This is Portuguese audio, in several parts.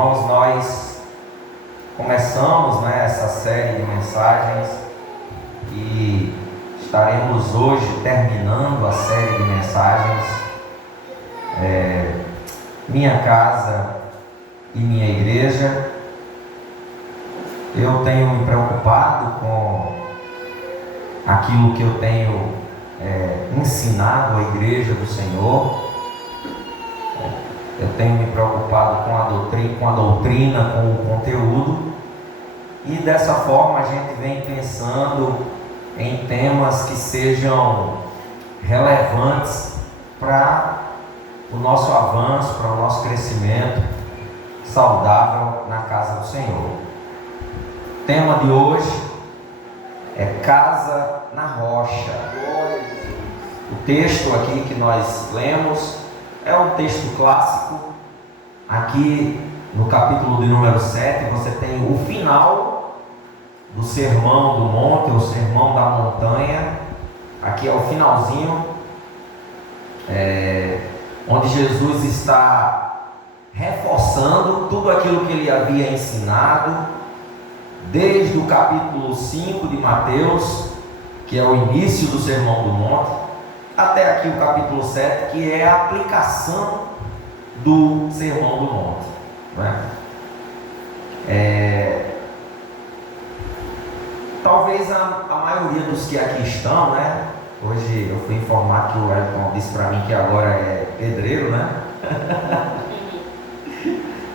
Irmãos, nós começamos essa série de mensagens e estaremos hoje terminando a série de mensagens Minha Casa e Minha Igreja. Eu tenho me preocupado com aquilo que eu tenho ensinado à Igreja do Senhor. Eu tenho me preocupado com a doutrina, com o conteúdo, e dessa forma a gente vem pensando em temas que sejam relevantes para o nosso avanço, para o nosso crescimento saudável na casa do Senhor. O tema de hoje é Casa na Rocha. O texto aqui que nós lemos é um texto clássico. Aqui no capítulo de número 7 você tem o final do Sermão do Monte, o Sermão da Montanha. Aqui é o finalzinho, onde Jesus está reforçando tudo aquilo que ele havia ensinado desde o capítulo 5 de Mateus, que é o início do Sermão do Monte, até aqui o capítulo 7, que é a aplicação do Sermão do Monte, Talvez a maioria dos que aqui estão, hoje eu fui informar que o Elton disse para mim que agora é pedreiro,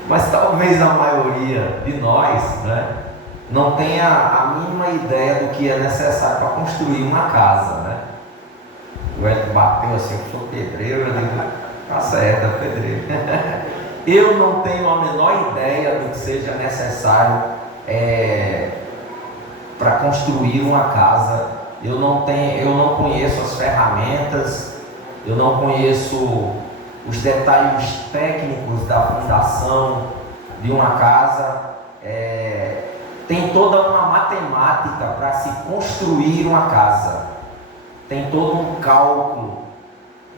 mas talvez a maioria de nós, não tenha a mínima ideia do que é necessário para construir uma casa, O Elton bateu assim: eu sou pedreiro. Eu digo: tá certo, é pedreiro. Eu não tenho a menor ideia do que seja necessário para construir uma casa. Eu não conheço as ferramentas, eu não conheço os detalhes técnicos da fundação de uma casa. Tem toda uma matemática para se construir uma casa. Tem todo um cálculo,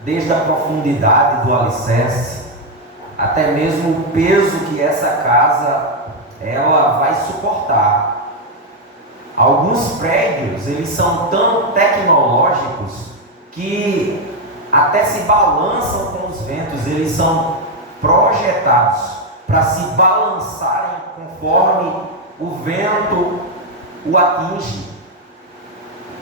desde a profundidade do alicerce, até mesmo o peso que essa casa ela vai suportar. Alguns prédios, eles são tão tecnológicos que até se balançam com os ventos. Eles são projetados para se balançarem conforme o vento o atinge.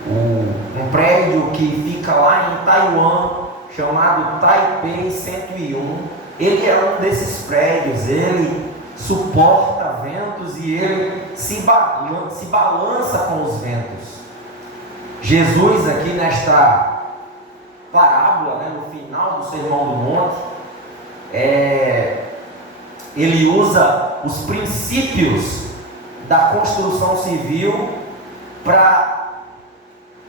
Um prédio que fica lá em Taiwan, chamado Taipei 101, ele é um desses prédios. Ele suporta ventos e ele se balança com os ventos. Jesus aqui nesta parábola, no final do Sermão do Monte, ele usa os princípios da construção civil para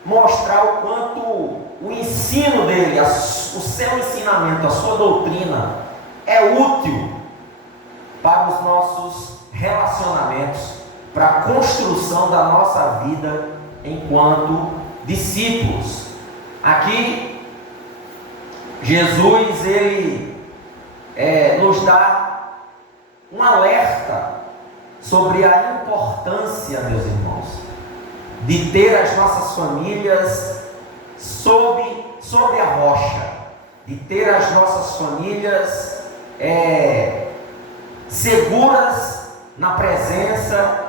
mostrar o quanto o ensino dele, o seu ensinamento, a sua doutrina é útil para os nossos relacionamentos, para a construção da nossa vida enquanto discípulos. Aqui Jesus ele nos dá um alerta sobre a importância, meus irmãos, de ter as nossas famílias sobre a rocha, de ter as nossas famílias seguras na presença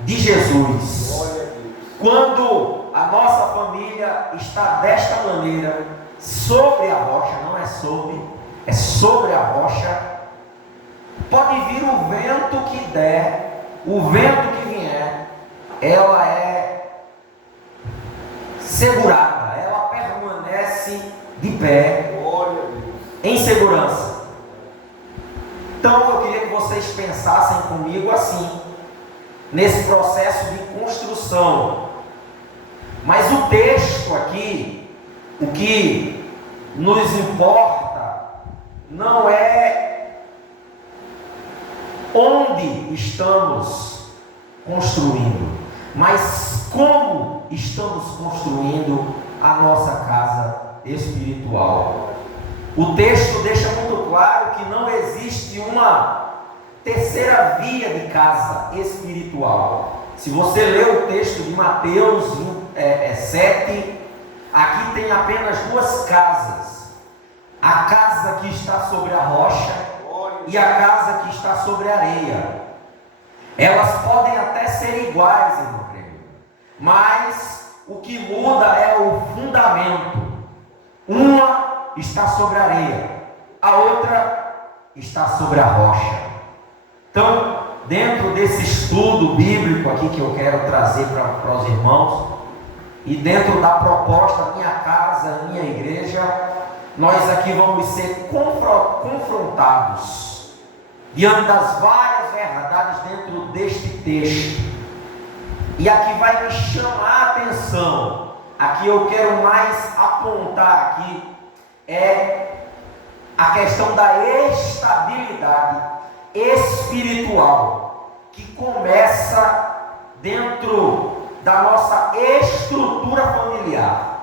de Jesus. Quando a nossa família está desta maneira, sobre a rocha, não é sobre, é sobre a rocha, pode vir o vento que der, o vento que vier, ela é segurada, ela permanece de pé, em segurança. Então eu queria que vocês pensassem comigo assim, nesse processo de construção. Mas o texto aqui, o que nos importa não é onde estamos construindo, mas como estamos construindo a nossa casa espiritual. O texto deixa muito claro que não existe uma terceira via de casa espiritual. Se você ler o texto de Mateus 7, aqui tem apenas duas casas: a casa que está sobre a rocha e a casa que está sobre a areia. Elas podem até ser iguais, irmão, mas o que muda é o fundamento. Uma está sobre a areia, a outra está sobre a rocha. Então, dentro desse estudo bíblico aqui que eu quero trazer para os irmãos, e dentro da proposta Minha Casa, Minha Igreja, nós aqui vamos ser confrontados diante das várias verdades dentro deste texto. E aqui vai me chamar a atenção, aqui eu quero mais apontar aqui, é a questão da estabilidade espiritual, que começa dentro da nossa estrutura familiar.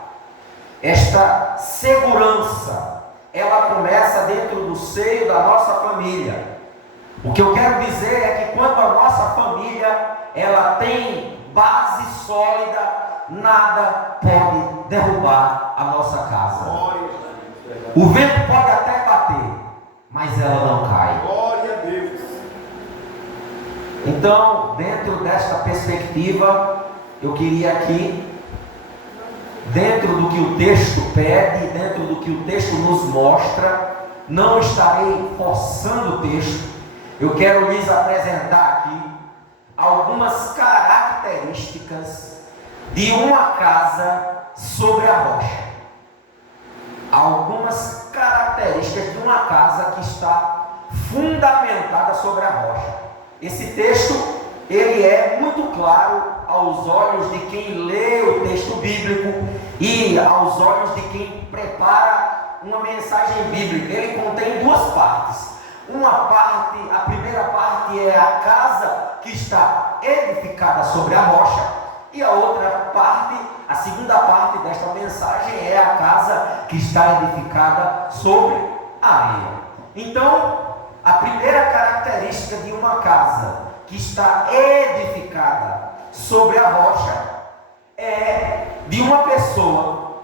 Esta segurança, ela começa dentro do seio da nossa família. O que eu quero dizer é que quando a nossa família, ela tem base sólida, nada pode derrubar a nossa casa. O vento pode até bater, mas ela não cai. Glória a Deus. Então, dentro desta perspectiva, eu queria aqui, dentro do que o texto pede, dentro do que o texto nos mostra, não estarei forçando o texto. Eu quero lhes apresentar aqui algumas características de uma casa sobre a rocha. Algumas características de uma casa que está fundamentada sobre a rocha. Esse texto, ele é muito claro aos olhos de quem lê o texto bíblico e aos olhos de quem prepara uma mensagem bíblica. Ele contém duas partes. Uma parte, a primeira parte é a casa que está edificada sobre a rocha, e a outra parte, a segunda parte desta mensagem é a casa que está edificada sobre a areia. Então, a primeira característica de uma casa que está edificada sobre a rocha é de uma pessoa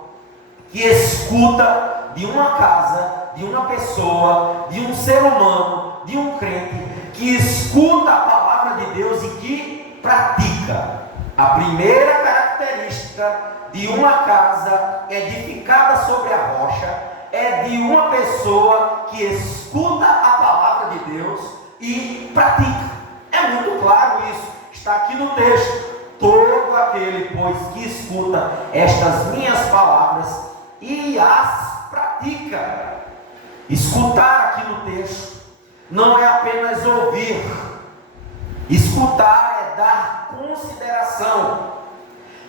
que escuta, de uma casa, de uma pessoa, de um ser humano, de um crente que escuta a palavra de Deus e que pratica. A primeira característica de uma casa edificada sobre a rocha é de uma pessoa que escuta a palavra de Deus e pratica. É muito claro isso, está aqui no texto. Todo aquele, pois, que escuta estas minhas palavras e as pratica. Escutar aqui no texto não é apenas ouvir. Escutar é dar consideração.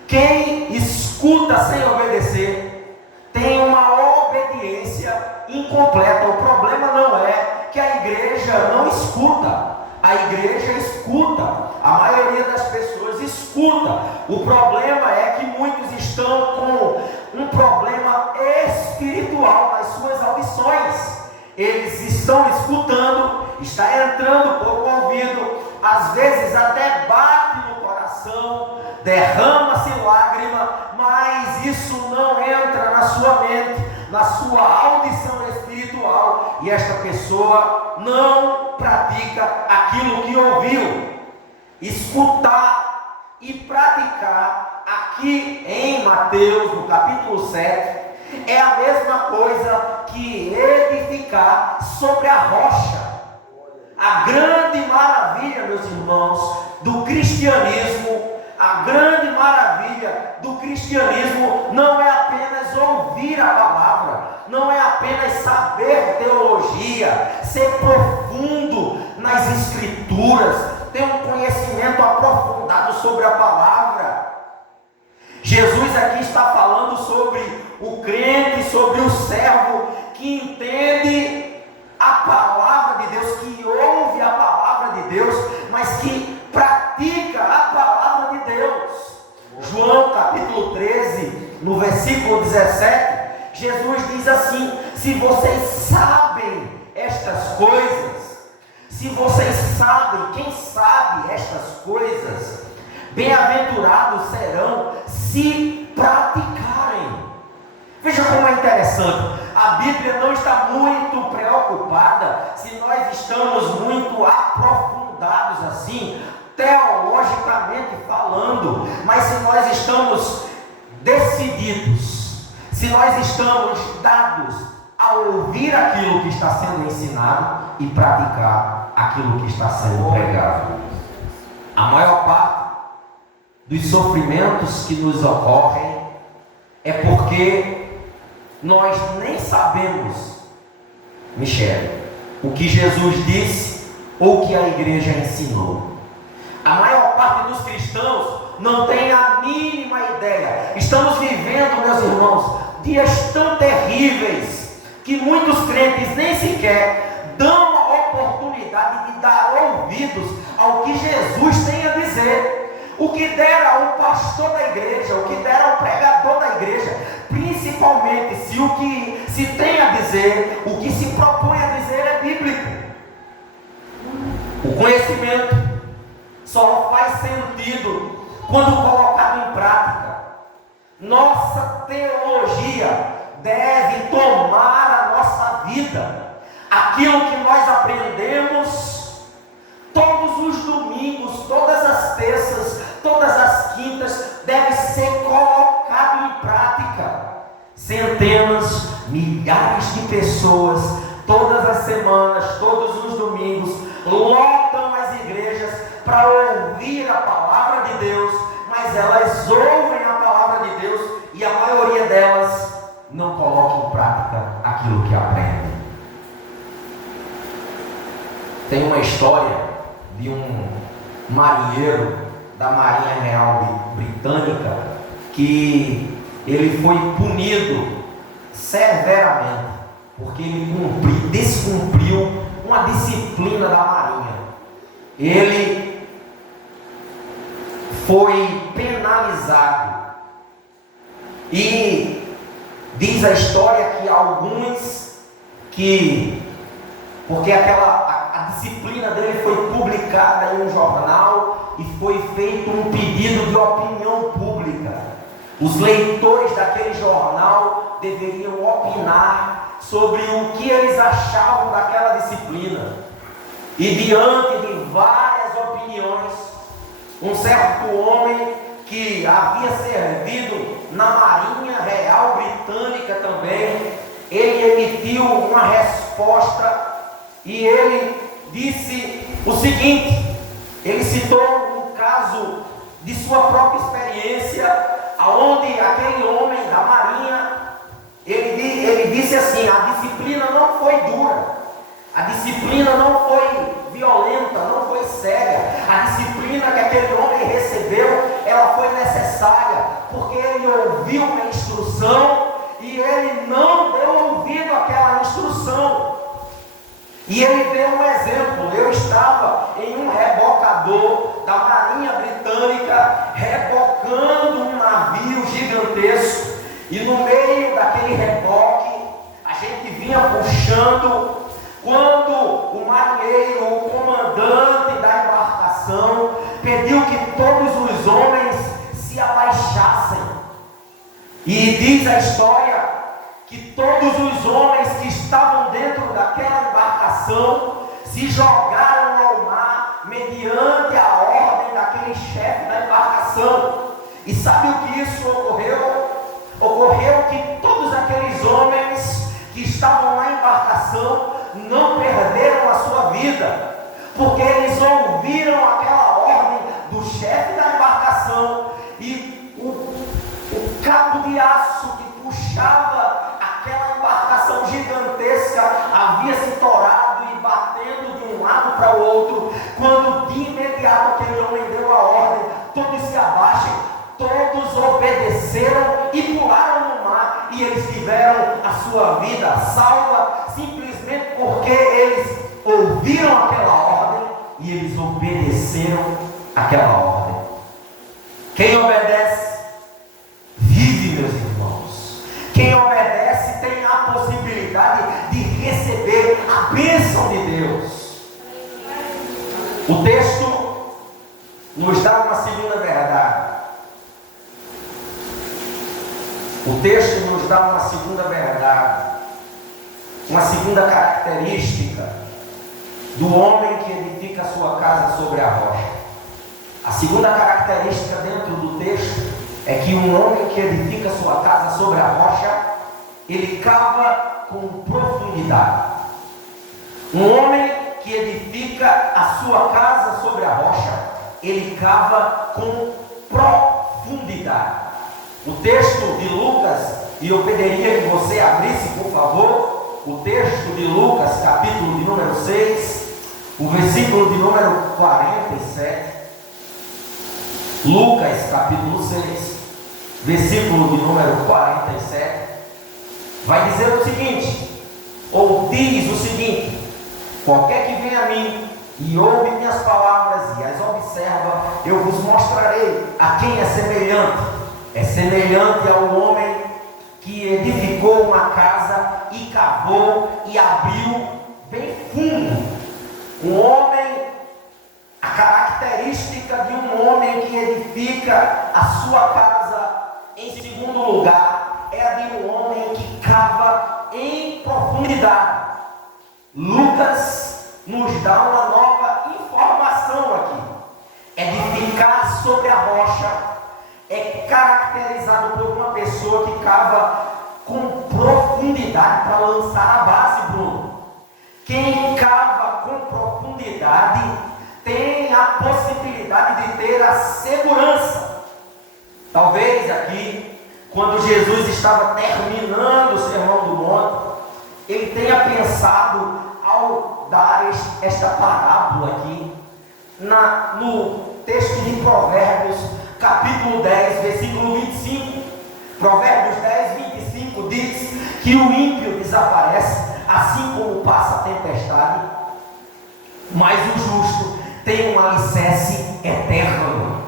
Quem escuta sem obedecer tem uma obediência incompleta. O problema não é que a igreja não escuta. A igreja escuta. A maioria das pessoas escuta. O problema é que muitos estão com um problema espiritual nas suas audições. Eles estão escutando, está entrando por um ouvido, às vezes até bate no coração, derrama-se lágrima, mas isso não entra na sua mente, na sua audição espiritual, e esta pessoa não pratica aquilo que ouviu. Escutar e praticar aqui em Mateus, no capítulo 7, é a mesma coisa que edificar sobre a rocha. A grande maravilha, meus irmãos, do cristianismo, a grande maravilha do cristianismo não é apenas ouvir a palavra, não é apenas saber teologia, ser profundo nas escrituras, ter um conhecimento aprofundado sobre a palavra. Jesus aqui está falando sobre o crente, sobre o servo que entende a palavra de Deus, que ouve a palavra de Deus, mas que pratica a palavra de Deus. João capítulo 13, no versículo 17, Jesus diz assim: se vocês sabem estas coisas, Se vocês sabem, quem sabe estas coisas, bem-aventurados serão se praticarem. Veja como é interessante. A Bíblia não está muito preocupada se nós estamos muito aprofundados assim, teologicamente falando, mas se nós estamos decididos, se nós estamos dados a ouvir aquilo que está sendo ensinado e praticar aquilo que está sendo pregado. A maior parte dos sofrimentos que nos ocorrem é porque nós nem sabemos, Michele, o que Jesus disse ou o que a igreja ensinou. A maior parte dos cristãos não tem a mínima ideia. Estamos vivendo, meus irmãos, dias tão terríveis que muitos crentes nem sequer dão a oportunidade de dar ouvidos ao que Jesus tem a dizer. O que dera o pastor da igreja, o que dera o pregador da igreja, principalmente se o que se tem a dizer, o que se propõe a dizer é bíblico. O conhecimento só faz sentido quando colocado em prática. Nossa teologia deve tomar a nossa vida. Aquilo que nós aprendemos todos os domingos, todas as terças, todas as quintas, deve ser colocado em prática. Centenas, milhares de pessoas, todas as semanas, todos os domingos, lotam as igrejas para ouvir a palavra de Deus, mas elas ouvem a palavra de Deus e a maioria delas não coloca em prática aquilo que aprendem. Tem uma história de um marinheiro da Marinha Real Britânica que ele foi punido severamente porque ele descumpriu uma disciplina da Marinha. Ele foi penalizado e diz a história que alguns porque a disciplina dele foi publicada em um jornal e foi feito um pedido de opinião pública. Os leitores daquele jornal deveriam opinar sobre o que eles achavam daquela disciplina. E diante de várias opiniões, um certo homem que havia servido na Marinha Real Britânica também, ele emitiu uma resposta e ele disse o seguinte: ele citou um caso de sua própria experiência, aonde aquele homem da Marinha, ele disse assim: a disciplina não foi dura, a disciplina não foi violenta, não foi séria, a disciplina que aquele homem recebeu, ela foi necessária, porque ele ouviu uma instrução e ele não deu ouvido àquela instrução. E ele deu um exemplo. Eu estava em um rebocador da Marinha Britânica, rebocando um navio gigantesco, e no meio daquele reboque, a gente vinha puxando, quando o marinheiro, o comandante da embarcação, pediu que todos os homens se abaixassem. E diz a história que todos os homens que estavam dentro daquela embarcação se jogaram ao mar mediante a ordem daquele chefe da embarcação. E sabe o que isso ocorreu? Ocorreu que todos aqueles homens que estavam na embarcação não perderam a sua vida, porque eles ouviram aquela ordem do chefe da embarcação, e o cabo de aço que puxava aquela embarcação gigantesca havia se torado e batendo de um lado para o outro, quando de imediato aquele homem deu a ordem: todos se abaixem. Todos obedeceram e pularam no mar, e eles tiveram a sua vida salva, simplesmente porque eles ouviram aquela ordem e eles obedeceram aquela ordem. Quem obedece, vive, meus irmãos. Quem obedece tem a possibilidade de receber a bênção de Deus. O texto nos dá uma segunda verdade. O texto nos dá uma segunda verdade, uma segunda característica do homem que edifica a sua casa sobre a rocha. A segunda característica dentro do texto é que um homem que edifica a sua casa sobre a rocha, ele cava com profundidade. Um homem que edifica a sua casa sobre a rocha, ele cava com profundidade. O texto de Lucas, e eu pediria que você abrisse, por favor, o texto de Lucas, capítulo de número 6, o versículo de número 47. Lucas, capítulo 6, versículo de número 47, vai dizer o seguinte, ou diz o seguinte: qualquer que vem a mim e ouve minhas palavras e as observa, eu vos mostrarei a quem é semelhante. É semelhante ao homem que edificou uma casa e cavou e abriu bem fundo. Um homem, a característica de um homem que edifica a sua casa, em segundo lugar, é a de um homem que cava em profundidade. Lucas nos dá uma nova informação aqui. Edificar sobre a rocha é caracterizado por uma pessoa que cava com profundidade para lançar a base, Bruno. Quem cava com profundidade tem a possibilidade de ter a segurança. Talvez aqui, quando Jesus estava terminando o Sermão do Monte, ele tenha pensado, ao dar esta parábola aqui, no texto de Provérbios, capítulo 10, versículo 25. Provérbios 10, 25 diz que o ímpio desaparece, assim como passa a tempestade, mas o justo tem um alicerce eterno.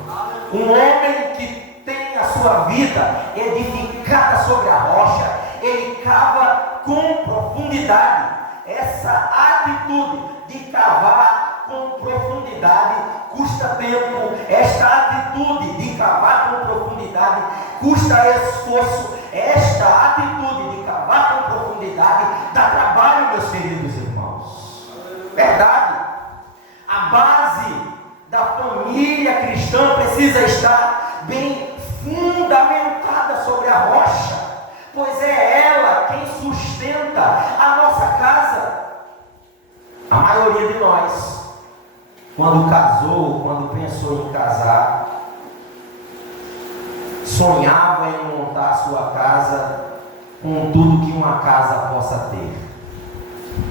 Um homem que tem a sua vida edificada sobre a rocha, ele cava com profundidade. Essa atitude de cavar com profundidade custa tempo. Esta atitude de cavar com profundidade custa esforço. Esta atitude de cavar com profundidade dá trabalho, meus queridos irmãos. Verdade. A base da família cristã precisa estar bem fundamentada sobre a rocha, pois é ela quem sustenta a nossa casa. A maioria de nós, quando casou, quando pensou em casar, sonhava em montar a sua casa com tudo que uma casa possa ter: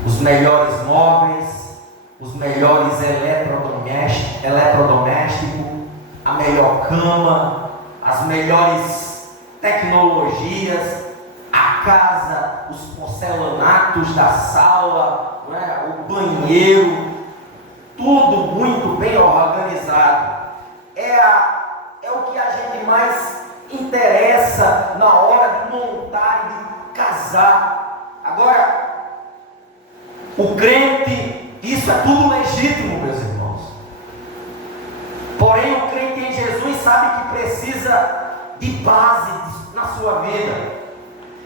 os melhores móveis, os melhores eletrodomésticos, a melhor cama, as melhores tecnologias, a casa, os porcelanatos da sala, o banheiro, tudo muito bem organizado. É o que a gente mais interessa na hora de montar e de casar. Agora, o crente, isso é tudo legítimo, meus irmãos. Porém, o crente em Jesus sabe que precisa de base na sua vida.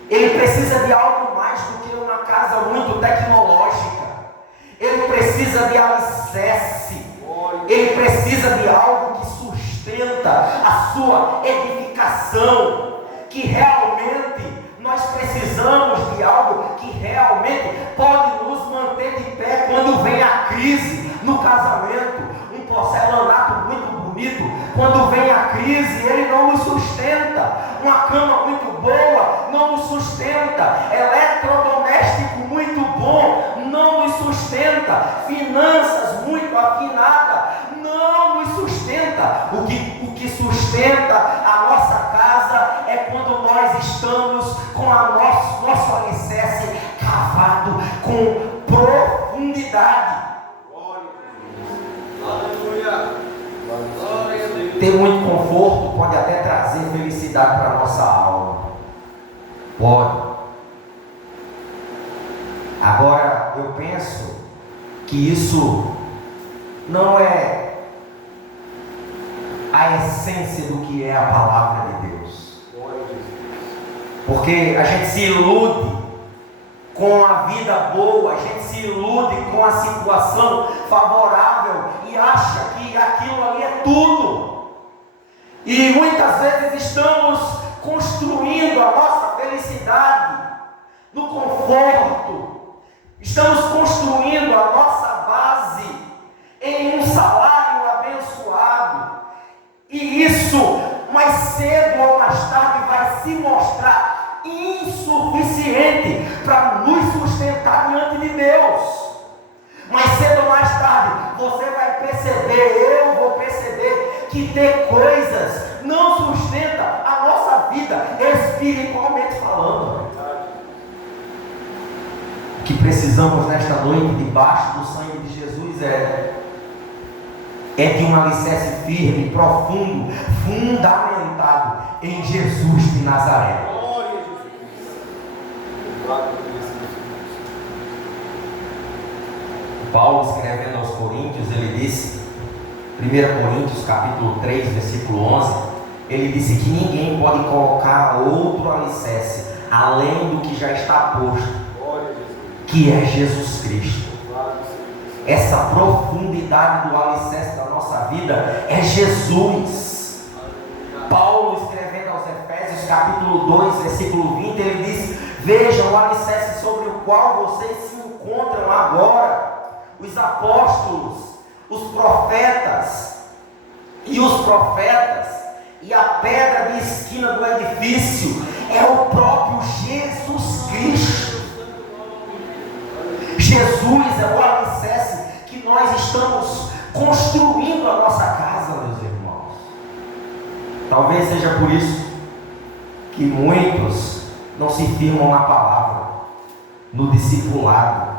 Ele precisa de algo mais do que uma casa muito tecnológica. Ele precisa de alicerce. Ele precisa de algo que sustenta a sua edificação. Que realmente nós precisamos de algo que realmente pode nos manter de pé quando vem a crise no casamento. Um porcelanato muito bonito, quando vem a crise, ele não nos sustenta. Uma cama muito boa não nos sustenta. Eletrodoméstico muito bom não nos sustenta. Finanças muito afinadas não nos sustenta. O que sustenta a nossa casa é quando nós estamos com nosso alicerce cavado com profundidade. Ter muito conforto pode até trazer felicidade para a nossa alma. Pode. Agora, eu penso que isso não é a essência do que é a palavra de Deus. Porque a gente se ilude com a vida boa, a gente se ilude com a situação favorável e acha que aquilo ali é tudo. E muitas vezes estamos construindo a nossa felicidade no conforto, estamos construindo a nossa base em um salário abençoado, e isso mais cedo ou mais tarde vai se mostrar insuficiente para nos sustentar diante de Deus. Mais cedo ou mais tarde você vai perceber, eu vou perceber, que ter coisas não sustenta a nossa vida espiritualmente falando. O que precisamos nesta noite, debaixo do sangue de Jesus, é de um alicerce firme, profundo, fundamentado em Jesus de Nazaré. Paulo, escrevendo aos Coríntios, ele disse, 1 Coríntios capítulo 3, versículo 11, ele disse que ninguém pode colocar outro alicerce além do que já está posto, que é Jesus Cristo. Essa profundidade do alicerce da nossa vida é Jesus. Paulo, escrevendo aos Efésios capítulo 2, versículo 20, ele diz: vejam o alicerce sobre o qual vocês se encontram agora, os apóstolos, os profetas, e a pedra de esquina do edifício é o próprio Jesus Cristo. Jesus é o alicerce que nós estamos construindo a nossa casa, meus irmãos. Talvez seja por isso que muitos não se firmam na palavra, no discipulado.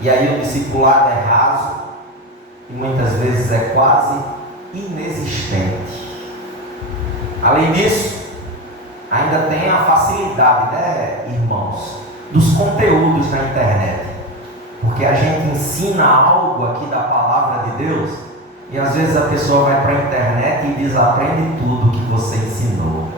E aí o discipulado é raso e muitas vezes é quase inexistente. Além disso, ainda tem a facilidade, né, irmãos, dos conteúdos na internet, porque a gente ensina algo aqui da palavra de Deus e às vezes a pessoa vai para a internet e desaprende tudo que você ensinou,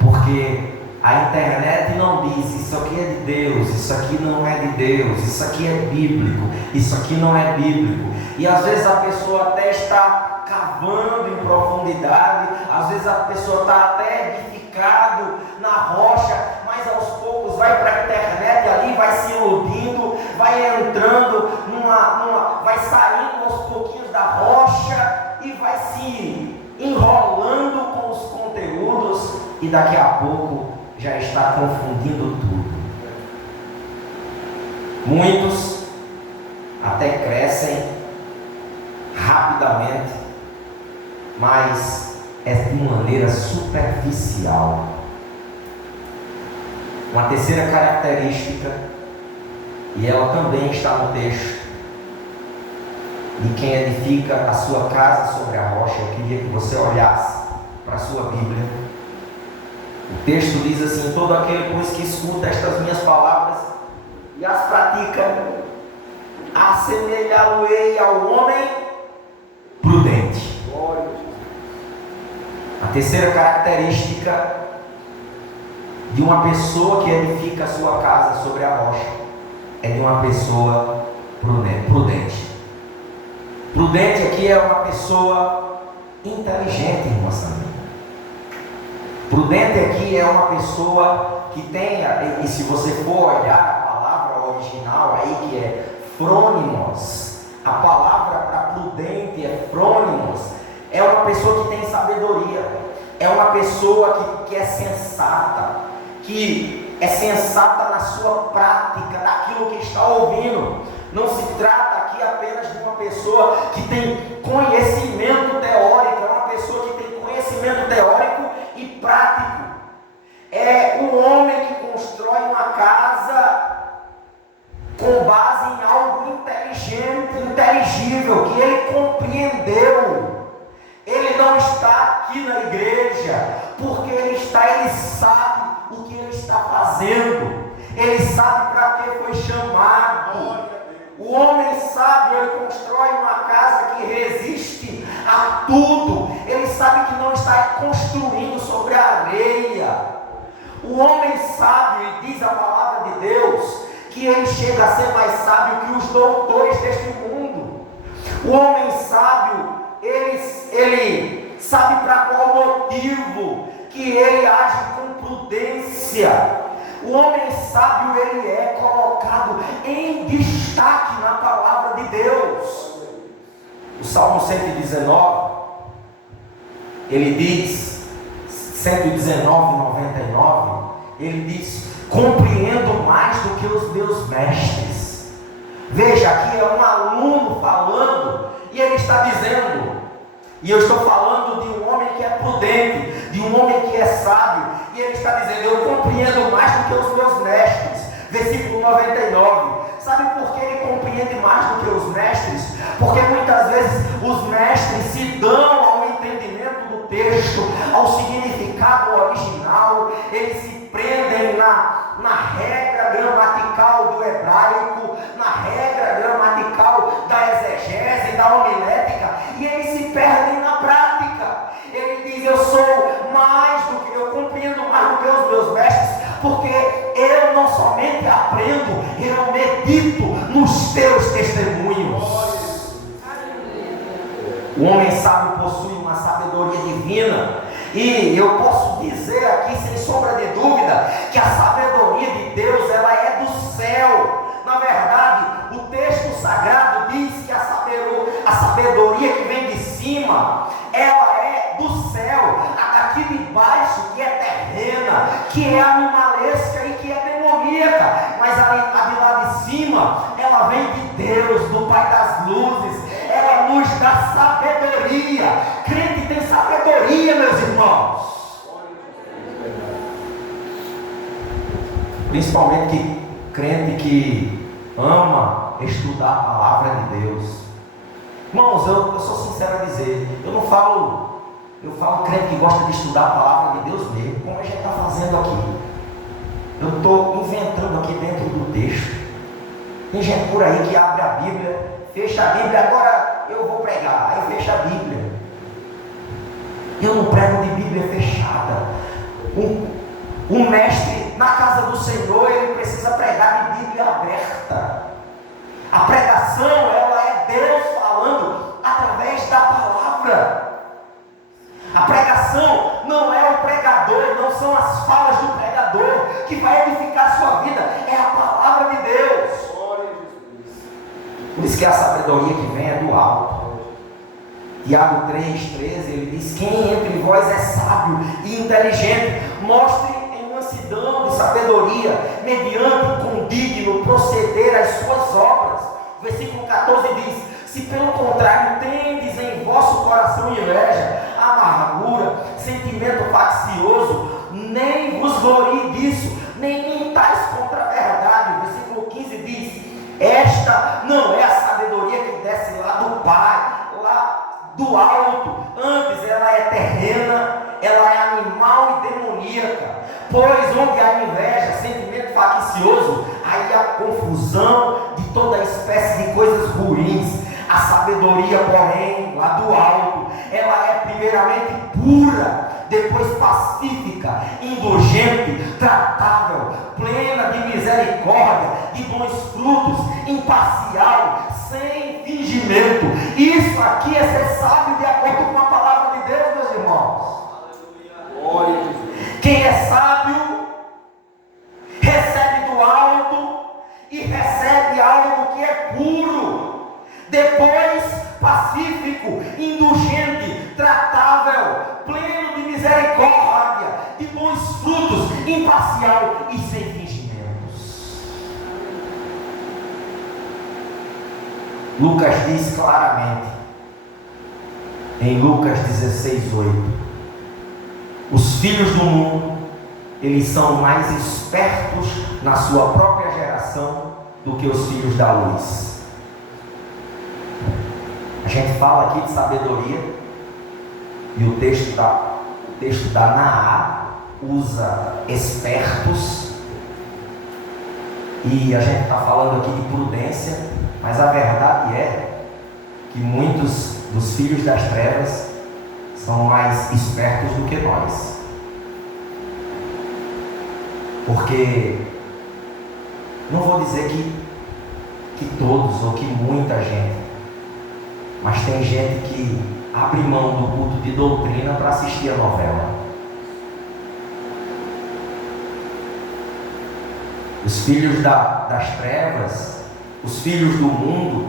porque a internet não diz isso aqui é de Deus, isso aqui não é de Deus, isso aqui é bíblico, isso aqui não é bíblico. E às vezes a pessoa até está cavando em profundidade, às vezes a pessoa está até edificado na rocha, mas aos poucos vai para a internet ali, vai se iludindo, vai entrando vai saindo aos pouquinhos da rocha e vai se enrolando com os conteúdos e daqui a pouco já está confundindo tudo. Muitos até crescem rapidamente, mas é de maneira superficial. Uma terceira característica, e ela também está no texto, de quem edifica a sua casa sobre a rocha. Eu queria que você olhasse para a sua Bíblia. O texto diz assim: todo aquele, pois, que escuta estas minhas palavras e as pratica, assemelhá-lo-ei ao homem prudente. A terceira característica de uma pessoa que edifica a sua casa sobre a rocha é de uma pessoa prudente. Prudente aqui é uma pessoa inteligente, irmã Samira. Prudente aqui é uma pessoa que tenha, e se você for olhar a palavra original aí, que é frônimos, a palavra para prudente é frônimos, é uma pessoa que tem sabedoria, é uma pessoa que é sensata, na sua prática, daquilo que está ouvindo. Não se trata aqui apenas de uma pessoa que tem conhecimento teórico, é uma pessoa que tem conhecimento teórico e prático. É um homem que constrói uma casa com base em algo inteligente, inteligível, que ele compreendeu. Ele não está aqui na igreja porque ele sabe o que ele está fazendo, ele sabe para que foi chamado. O homem sábio, ele constrói uma casa que resiste a tudo. Ele sabe que não está construindo sobre a areia. O homem sábio, e diz a palavra de Deus, que ele chega a ser mais sábio que os doutores deste mundo. O homem sábio, ele sabe para qual motivo que ele age com prudência. O homem sábio, ele é colocado em destaque na palavra de Deus. O Salmo 119, ele diz, 119:99, ele diz: compreendo mais do que os meus mestres. Veja, aqui é um aluno falando, e ele está dizendo, e eu estou falando de um homem que é prudente, de um homem que é sábio, e ele está dizendo: eu compreendo mais do que os meus mestres. Versículo 99. Sabe por que ele compreende mais do que os mestres? Porque muitas vezes os mestres se dão ao entendimento do texto, ao significado original, eles se prendem na regra gramatical do hebraico, na regra gramatical da exegese, da homilética, e eles se perdem na prática. Ele diz: eu sou mais do que, eu compreendo mais do que os meus mestres, porque eu não somente aprendo, eu medito nos teus testemunhos. O homem sábio possui uma sabedoria divina, e eu posso dizer aqui sem sombra de dúvida que a sabedoria de Deus, ela é do céu. Na verdade, o texto sagrado diz que a sabedoria que vem de cima, ela é do céu. A daqui de baixo, que é terrena, que é animalesca e que é demoníaca, mas a de lá de cima, ela vem de Deus, do Pai das luzes. Ela nos dá sabedoria. Crente tem sabedoria, meus irmãos. Principalmente que crente que ama estudar a palavra de Deus. Irmãos, eu sou sincero a dizer, eu falo crente que gosta de estudar a palavra de Deus mesmo, como a gente está fazendo aqui. Eu estou inventando aqui dentro do texto. Tem gente por aí que abre a Bíblia, fecha a Bíblia, agora eu vou pregar, aí fecha a Bíblia. Eu não prego de Bíblia fechada. Um mestre na casa do Senhor, ele precisa pregar de Bíblia aberta. A pregação, ela é Deus falando através da palavra. A pregação não é o pregador, não são as falas do pregador que vai edificar a sua vida, é a palavra de Deus. Por isso que a sabedoria que vem é do alto. Tiago 3,13, ele diz: quem entre vós é sábio e inteligente, mostre em mansidão de sabedoria, mediante condigno proceder às suas obras. Versículo 14 diz: se pelo contrário tendes em vosso coração inveja, amargura, sentimento faccioso, nem vos glorie disso, nem mintais contra a verdade. Versículo 15 diz: esta não é a sabedoria que desce lá do Pai, lá do alto, antes ela é terrena, ela é animal e demoníaca. Pois onde há inveja, sentimento faccioso, aí há confusão de toda espécie de coisas ruins. A sabedoria, porém, lá do alto, ela é primeiramente pura, depois pacífica, indulgente, tratável, plena de misericórdia, de bons frutos, imparcial, sem fingimento. Isso aqui é ser sábio de acordo com a palavra de Deus, meus irmãos. Glória a Jesus. Quem é sábio recebe do alto e recebe algo que é puro. Depois, pacífico, indulgente, tratável, pleno de misericórdia, de bons frutos, imparcial e sem fingimentos. Lucas diz claramente, em Lucas 16:8, os filhos do mundo, eles são mais espertos na sua própria geração do que os filhos da luz. A gente fala aqui de sabedoria, e o texto da Naá usa espertos, e a gente está falando aqui de prudência, Mas a verdade é que muitos dos filhos das trevas são mais espertos do que nós. Porque, não vou dizer que todos ou que muita gente, mas tem gente que abre mão do culto de doutrina para assistir a novela. Os filhos das trevas, os filhos do mundo,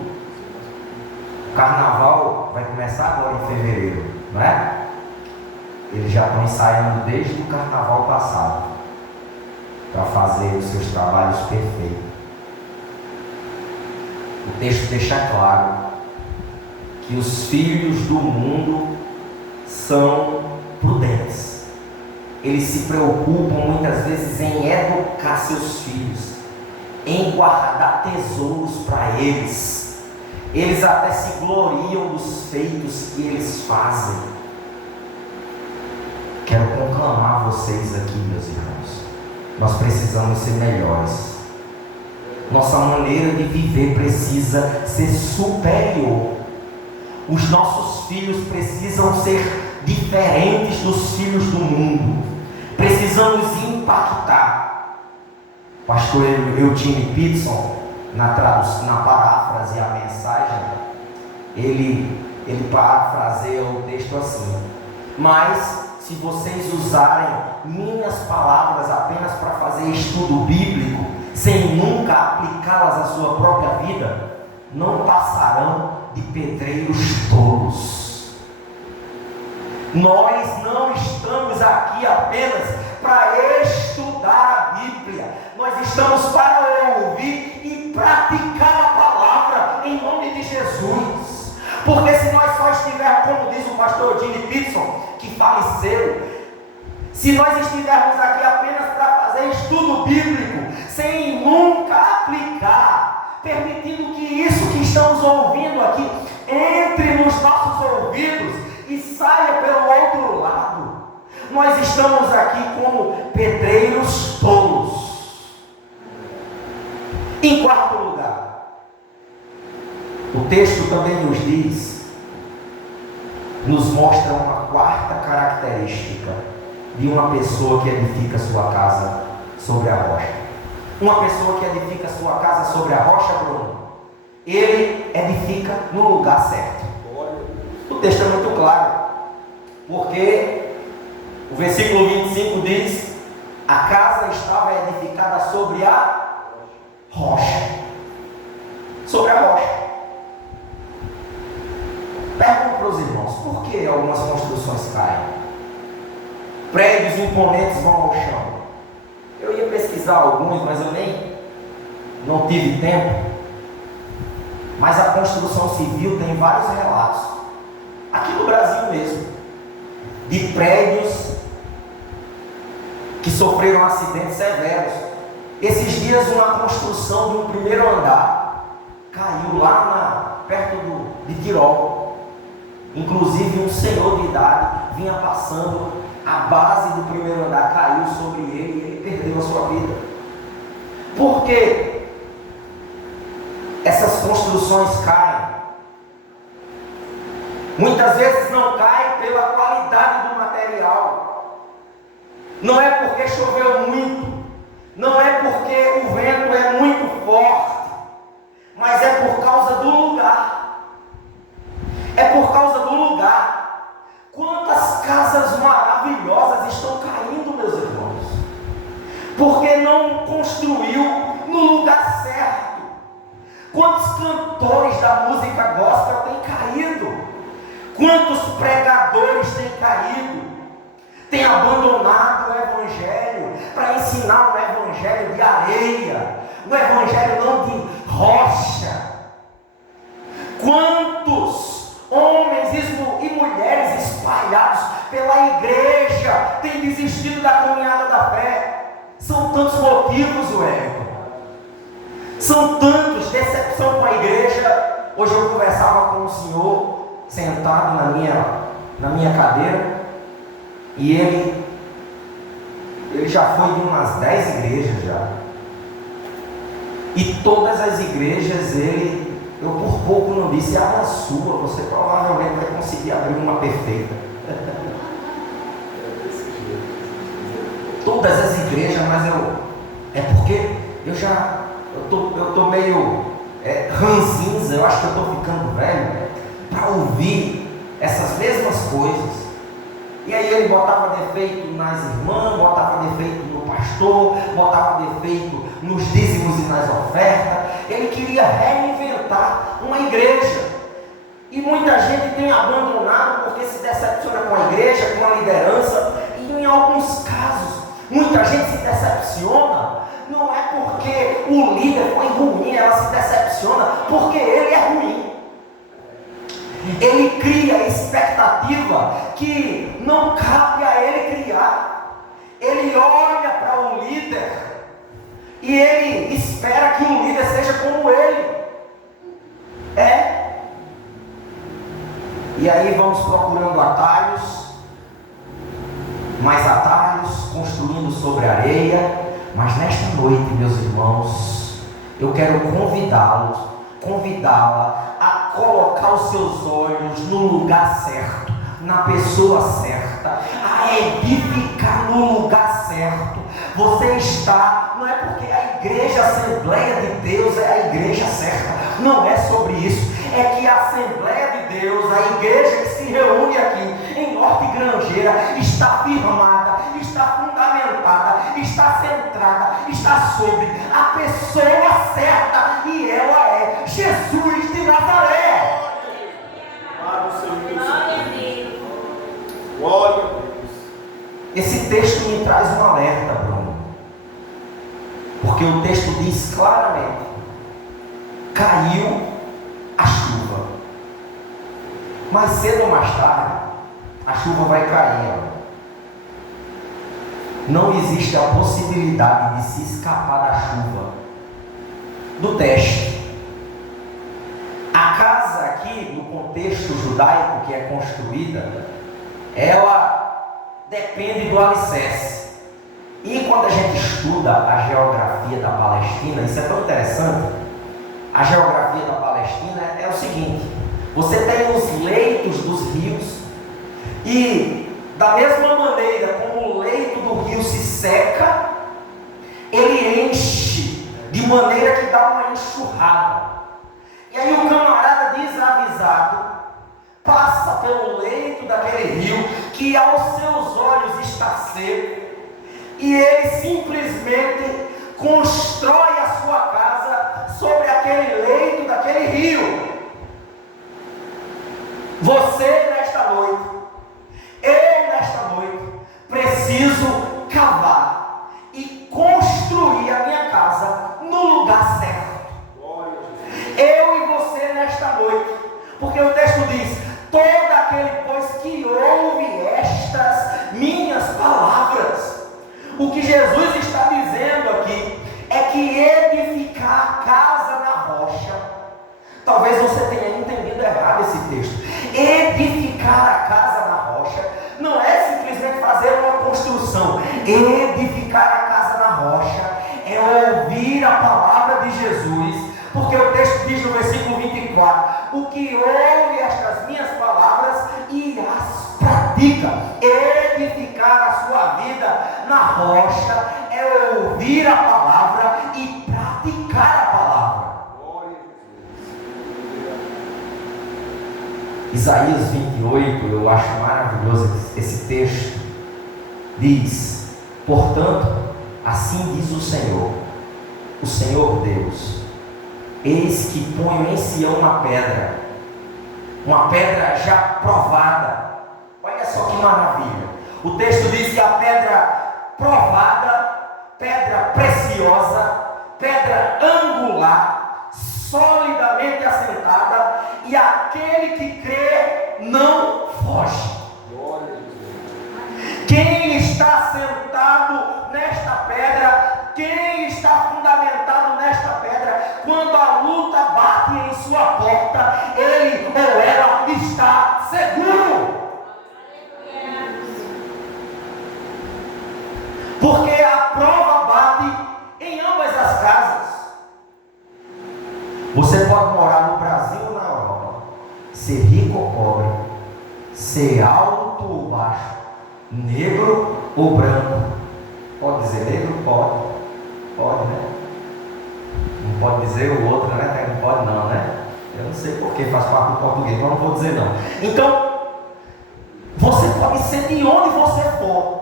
o carnaval vai começar agora em fevereiro, não é? Eles já estão ensaiando desde o carnaval passado para fazer os seus trabalhos perfeitos. O texto deixa claro que os filhos do mundo são prudentes. Eles se preocupam muitas vezes em educar seus filhos, em guardar tesouros para eles. Eles até se gloriam dos feitos que eles fazem. Quero conclamar vocês aqui, meus irmãos. Nós precisamos ser melhores. Nossa maneira de viver precisa ser superior. Os nossos filhos precisam ser diferentes dos filhos do mundo. Precisamos impactar. Pastor Eugene Peterson, na paráfrase a mensagem, ele parafraseia o texto assim: mas se vocês usarem minhas palavras apenas para fazer estudo bíblico, sem nunca aplicá-las à sua própria vida, não passarão de pedreiros tolos. Nós não estamos aqui apenas para estudar a Bíblia, nós estamos para ouvir e praticar a palavra em nome de Jesus. Porque se nós só estivermos, como diz o pastor Eugene Peterson, que faleceu, se nós estivermos aqui apenas para fazer estudo bíblico, sem nunca aplicar, permitindo que isso que estamos ouvindo aqui entre nos nossos ouvidos e saia pelo outro lado, nós estamos aqui como pedreiros tolos. Em quarto lugar, o texto também nos diz, nos mostra uma quarta característica de uma pessoa que edifica sua casa sobre a rocha. Uma pessoa que edifica sua casa sobre a rocha, Bruno, ele edifica no lugar certo. O texto é muito claro, porque o versículo 25 diz: a casa estava edificada sobre a rocha. Sobre a rocha. Pergunto para os irmãos, por que algumas construções caem? Prédios imponentes vão ao chão. Eu ia pesquisar alguns, mas eu não tive tempo. Mas a construção civil tem vários relatos, aqui no Brasil mesmo, de prédios que sofreram acidentes severos. Esses dias uma construção de um primeiro andar caiu lá perto de Tirol. Inclusive um senhor de idade vinha passando, a base do primeiro andar caiu sobre ele e ele perdeu a sua vida. Por quê? Essas construções caem. Muitas vezes não caem pela qualidade do material. Não é porque choveu muito, não é porque o vento é muito forte, mas é por causa do lugar. É por causa do lugar. Quantas casas maravilhosas estão caindo, meus irmãos? Porque não construiu no lugar certo. Quantos cantores da música gospel têm caído? Quantos pregadores têm caído? Têm abandonado o evangelho para ensinar um evangelho de areia, um evangelho não de rocha. Quantos homens e mulheres espalhados pela igreja têm desistido da caminhada da fé? São tantos motivos, Wellington. São tantos, decepção com a igreja. Hoje eu conversava com um senhor sentado na minha cadeira, e ele já foi de umas 10 igrejas já, e todas as igrejas ele Eu por pouco não disse, abra a sua, você provavelmente vai conseguir abrir uma perfeita. Todas as igrejas, mas é porque eu tô meio ranzinza, eu acho que eu estou ficando velho, para ouvir essas mesmas coisas. E aí ele botava defeito nas irmãs, botava defeito no pastor, botava defeito nos dízimos e nas ofertas. Ele queria reinventar uma igreja. E muita gente tem abandonado porque se decepciona com a igreja, com a liderança. E em alguns casos, muita gente se decepciona. Não é porque o líder foi ruim, ela se decepciona porque ele é ruim. Ele cria expectativa que não cabe a ele criar. Ele olha para o líder e ele espera que o líder seja como ele. E aí vamos procurando atalhos, mais atalhos, construindo sobre a areia. Mas nesta noite, meus irmãos, eu quero convidá-la a colocar os seus olhos no lugar certo, na pessoa certa, a edificar no lugar certo. Você está, não é porque a igreja, a Assembleia de Deus é a igreja certa, não é sobre isso. É que a Assembleia de Deus, a igreja que se reúne aqui em Norte Grangeira, está firmada, está fundamentada, está centrada, está sobre a pessoa certa, e ela é Jesus de Nazaré. Glória a Deus. Esse texto me traz um alerta, Bruno, porque o texto diz claramente: caiu a chuva. Mais cedo ou mais tarde, a chuva vai cair. Não existe a possibilidade de se escapar da chuva, do teste. A casa aqui, no contexto judaico que é construída, ela depende do alicerce. E quando a gente estuda a geografia da Palestina, isso é tão interessante. A geografia da Palestina é o seguinte: você tem os leitos dos rios, e da mesma maneira como o leito do rio se seca, ele enche de maneira que dá uma enxurrada. E aí o camarada desavisado passa pelo leito daquele rio que aos seus olhos está seco, e ele simplesmente constrói a sua casa sobre aquele leito daquele rio. Você nesta noite, eu nesta noite, preciso cavar e construir a minha casa no lugar certo. Eu e você nesta noite, porque o texto diz: todo aquele, pois, que ouve estas minhas palavras. O que Jesus está dizendo aqui é que edificar a casa na rocha. Talvez você tenha entendido errado esse texto. Edificar a casa na rocha não é simplesmente fazer uma construção. Edificar a casa na rocha é ouvir a palavra de Jesus, porque o texto diz no versículo 24: o que ouve estas minhas palavras e as pratica. Edificar a sua vida na rocha é ouvir a palavra e praticar a palavra. Isaías 28, eu acho maravilhoso esse texto. Diz: portanto, assim diz o Senhor Deus: eis que ponho em Sião uma pedra já provada. Olha só que maravilha. O texto diz que a pedra provada, pedra preciosa, pedra angular, solidamente assentada, e aquele que crê não foge. Quem está sentado nesta pedra, quem está fundamentado nesta pedra, quando a luta bate em sua porta, ele ou ela está seguro. Porque a prova bate em ambas as casas. Você pode morar no Brasil ser rico ou pobre, ser alto ou baixo, negro ou branco. Pode dizer negro? Pode. Pode, né? Não pode dizer o outro, né? Não pode não, né? Eu não sei porque faz parte do português, mas não vou dizer não. Então, você pode ser de onde você for.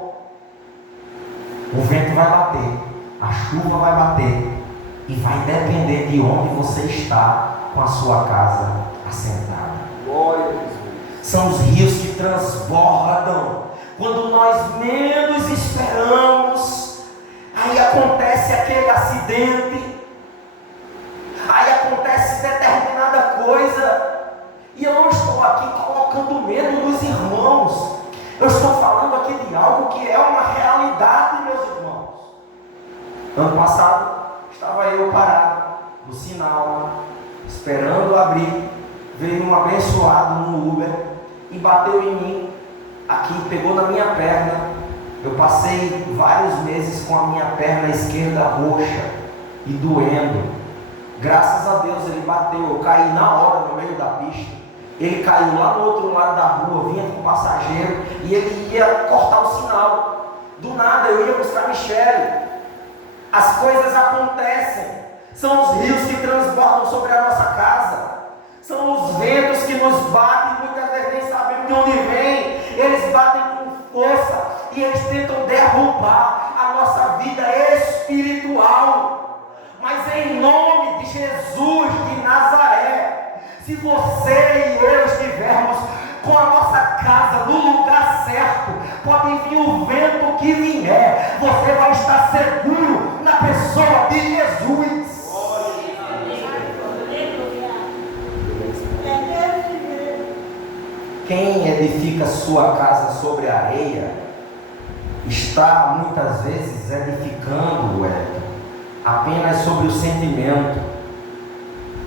O vento vai bater, a chuva vai bater, e vai depender de onde você está com a sua casa assentada. Glória a Deus. São os rios que transbordam quando nós menos esperamos. Aí acontece aquele acidente, aí acontece determinada coisa, e eu não estou aqui colocando medo nos irmãos, eu estou falando aqui de algo que é uma realidade, meus irmãos. Ano passado estava eu parado no sinal, esperando abrir, veio um abençoado no Uber e bateu em mim, aqui pegou na minha perna. Eu passei vários meses com a minha perna esquerda roxa e doendo. Graças a Deus ele bateu, eu caí na hora no meio da pista. Ele caiu lá no outro lado da rua, vinha com o passageiro e ele ia cortar o sinal. Do nada eu ia buscar Michele. As coisas acontecem. São os rios que transbordam sobre a nossa casa. São os ventos que nos batem, muitas vezes nem sabemos de onde vem. Eles batem com força e eles tentam derrubar a nossa vida espiritual. Mas em nome de Jesus de Nazaré, se você e eu estivermos com a nossa casa no lugar certo, pode vir o vento que vier, você vai estar seguro na pessoa de Jesus. Quem edifica sua casa sobre a areia, está muitas vezes edificando apenas sobre o sentimento,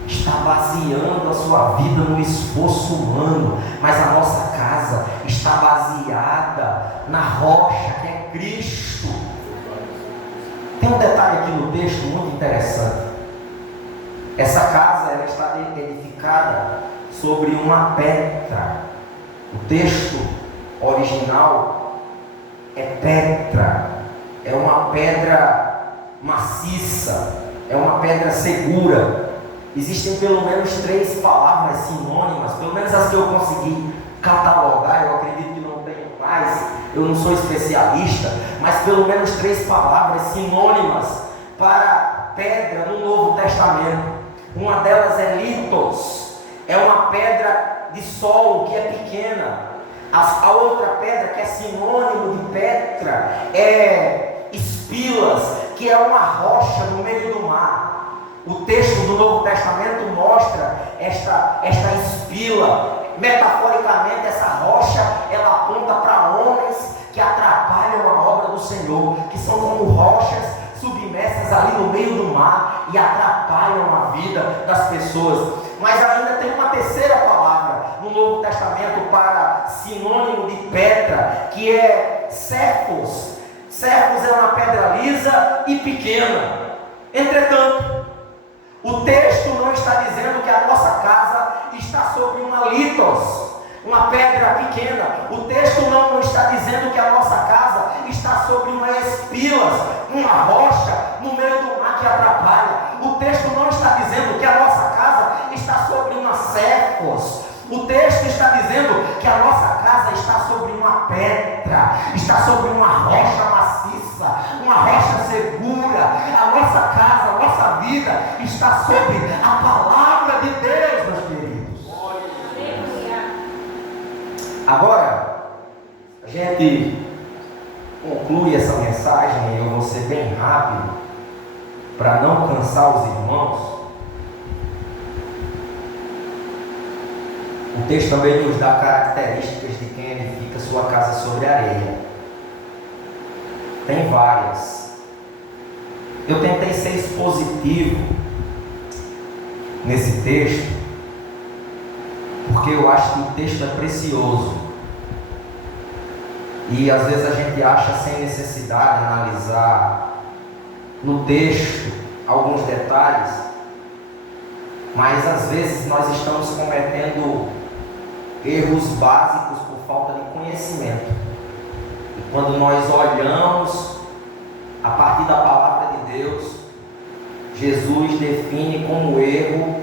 está baseando a sua vida no esforço humano, mas a nossa casa está baseada na rocha que é Cristo. Tem um detalhe aqui no texto muito interessante. Essa casa ela está edificada sobre uma pedra. O texto original é Petra, é uma pedra maciça, é uma pedra segura. Existem pelo menos 3 palavras sinônimas, pelo menos as que eu consegui catalogar. Eu acredito que não tenho mais, eu não sou especialista, mas pelo menos 3 palavras sinônimas para pedra no Novo Testamento. Uma delas é litos, é uma pedra de sol que é pequena. A outra pedra que é sinônimo de Petra é espilas, que é uma rocha no meio do mar. O texto do Novo Testamento mostra esta espila. Metaforicamente, essa rocha ela aponta para homens que atrapalham a obra do Senhor, que são como rochas submersas ali no meio do mar e atrapalham a vida das pessoas. Mas ainda tem uma terceira palavra no Novo Testamento para sinônimo de Petra, que é Cefos. Cefos é uma pedra lisa e pequena. Entretanto, o texto não está dizendo que a nossa casa está sobre uma litos, uma pedra pequena. O texto não está dizendo que a nossa casa está sobre uma espilas, uma rocha no meio do mar que atrapalha. O texto não está dizendo que a nossa casa está sobre uma Cefos. O texto está dizendo que a nossa casa está sobre uma pedra, está sobre uma rocha maciça, uma rocha segura. A nossa casa, a nossa vida está sobre a palavra de Deus, meus queridos. Agora, a gente conclui essa mensagem, eu vou ser bem rápido, para não cansar os irmãos. O texto também nos dá características de quem edifica sua casa sobre areia. Tem várias. Eu tentei ser expositivo nesse texto, porque eu acho que o texto é precioso. E às vezes a gente acha sem necessidade de analisar no texto alguns detalhes, mas às vezes nós estamos cometendo erros básicos por falta de conhecimento. E quando nós olhamos a partir da palavra de Deus, Jesus define como erro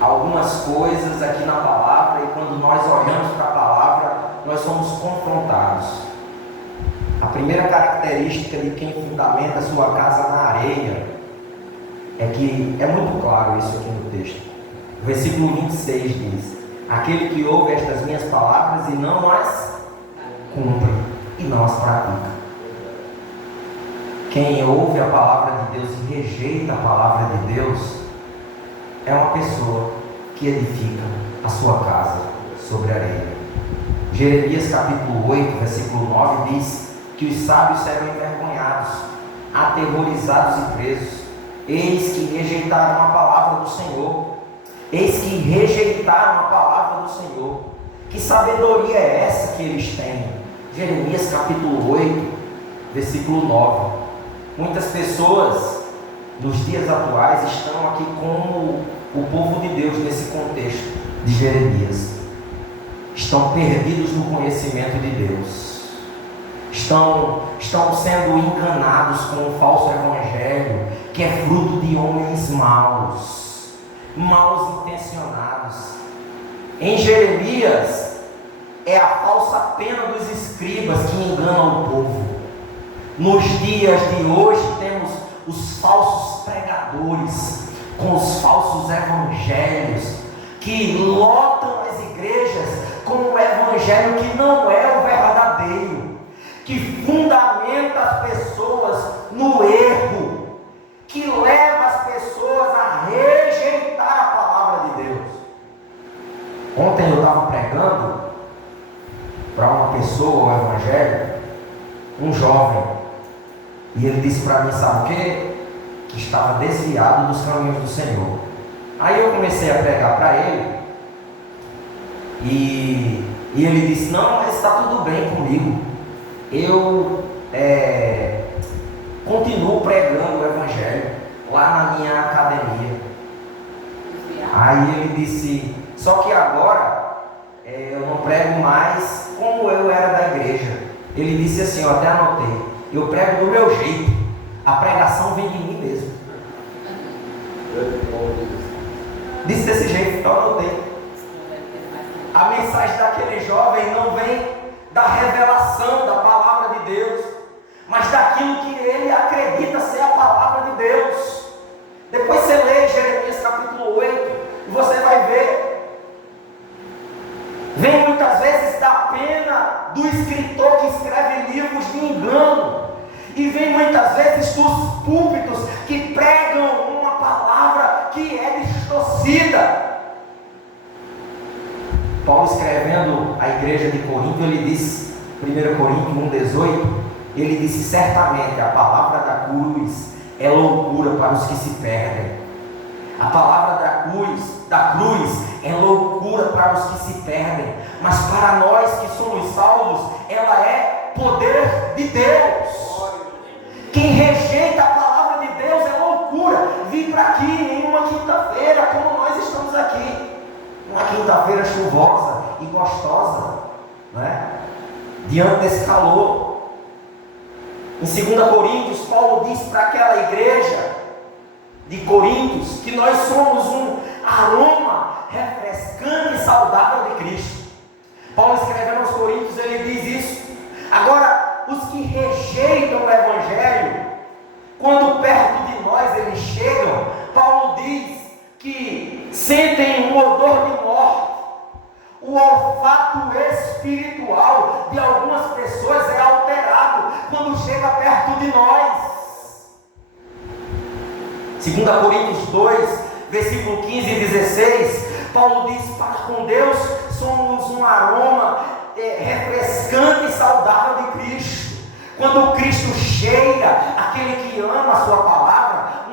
algumas coisas aqui na palavra, e quando nós olhamos para a palavra, nós somos confrontados. A primeira característica de quem fundamenta a sua casa na areia é que, é muito claro isso aqui no texto. O versículo 26 diz: aquele que ouve estas minhas palavras e não as cumpre e não as pratica. Quem ouve a palavra de Deus e rejeita a palavra de Deus é uma pessoa que edifica a sua casa sobre areia. Jeremias capítulo 8, versículo 9 diz que os sábios serão envergonhados, aterrorizados e presos. Eis que rejeitaram a palavra do Senhor. Eis que rejeitaram a palavra do Senhor. Que sabedoria é essa que eles têm? Jeremias capítulo 8, versículo 9. Muitas pessoas nos dias atuais estão aqui como o povo de Deus nesse contexto de Jeremias. Estão perdidos no conhecimento de Deus. Estão sendo enganados com o falso evangelho, que é fruto de homens maus intencionados. Em Jeremias é a falsa pena dos escribas que enganam o povo. Nos dias de hoje temos os falsos pregadores com os falsos evangelhos que lotam as igrejas com um evangelho que não é o verdadeiro, que fundamenta as pessoas no erro, que leva as pessoas a rejeitar a palavra de Deus. Ontem eu estava pregando para uma pessoa o evangelho, um jovem, e ele disse para mim, sabe o quê? Que estava desviado dos caminhos do Senhor. Aí eu comecei a pregar para ele, e ele disse, não, mas está tudo bem comigo, eu continuo pregando o evangelho lá na minha academia. Aí ele disse, só que agora eu não prego mais como eu era da igreja. Ele disse assim, eu até anotei, eu prego do meu jeito, a pregação vem de mim mesmo. Disse desse jeito, então eu anotei. A mensagem daquele jovem não vem da revelação da palavra de Deus, mas daquilo que ele acredita ser a palavra de Deus. Depois você lê Jeremias capítulo 8 e você vai ver. Vem muitas vezes da pena do escritor que escreve livros de engano, e vem muitas vezes dos púlpitos que pregam uma palavra que é distorcida. Paulo, escrevendo à igreja de Corinto, ele disse, 1 Coríntios 1,18, ele disse, certamente a palavra da cruz é loucura para os que se perdem. A palavra da cruz é loucura para os que se perdem, mas para nós que somos salvos, ela é poder de Deus. Quem rejeita a palavra de Deus é loucura. Vir para aqui em uma quinta-feira, como nós estamos aqui, uma quinta-feira chuvosa e gostosa, né? Diante desse calor. Em 2 Coríntios, Paulo diz para aquela igreja de Coríntios que nós somos um aroma refrescante e saudável de Cristo. Paulo, escrevendo aos Coríntios, ele diz isso. Agora, os que rejeitam o evangelho, quando perto de nós eles chegam, Paulo diz que sentem um odor de morte. O olfato espiritual de algumas pessoas é alterado quando chega perto de nós. 2 Coríntios 2, versículo 15 e 16, Paulo diz, para com Deus somos um aroma refrescante e saudável de Cristo. Quando Cristo chega, aquele que ama a sua palavra,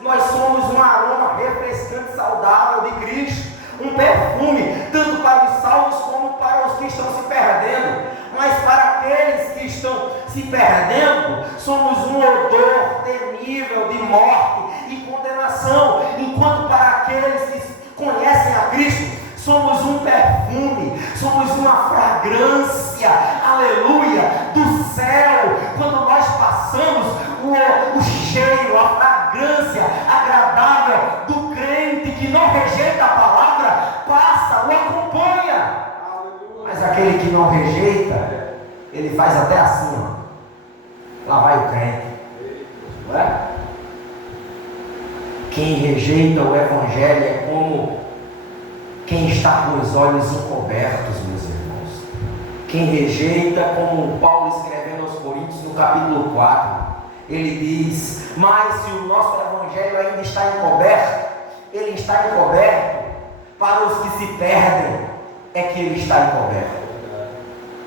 nós somos um aroma refrescante e saudável de Cristo, um perfume, tanto para os salvos como para os que estão se perdendo. Mas para aqueles que estão se perdendo, somos um odor temível de morte e condenação, enquanto para aqueles que conhecem a Cristo, somos um perfume somos uma fragrância, aleluia, do céu. Quando nós passamos, o cheiro, a fragrância agradável do crente que não rejeita a palavra, passa, o acompanha. Mas aquele que não rejeita, ele faz até assim, ó. Lá vai o crente, não é? Quem rejeita o evangelho é como quem está com os olhos encobertos, meus irmãos. Quem rejeita, como Paulo escrevendo aos Coríntios no capítulo 4, ele diz: mas se o nosso evangelho ainda está encoberto, ele está encoberto para os que se perdem, é que ele está encoberto.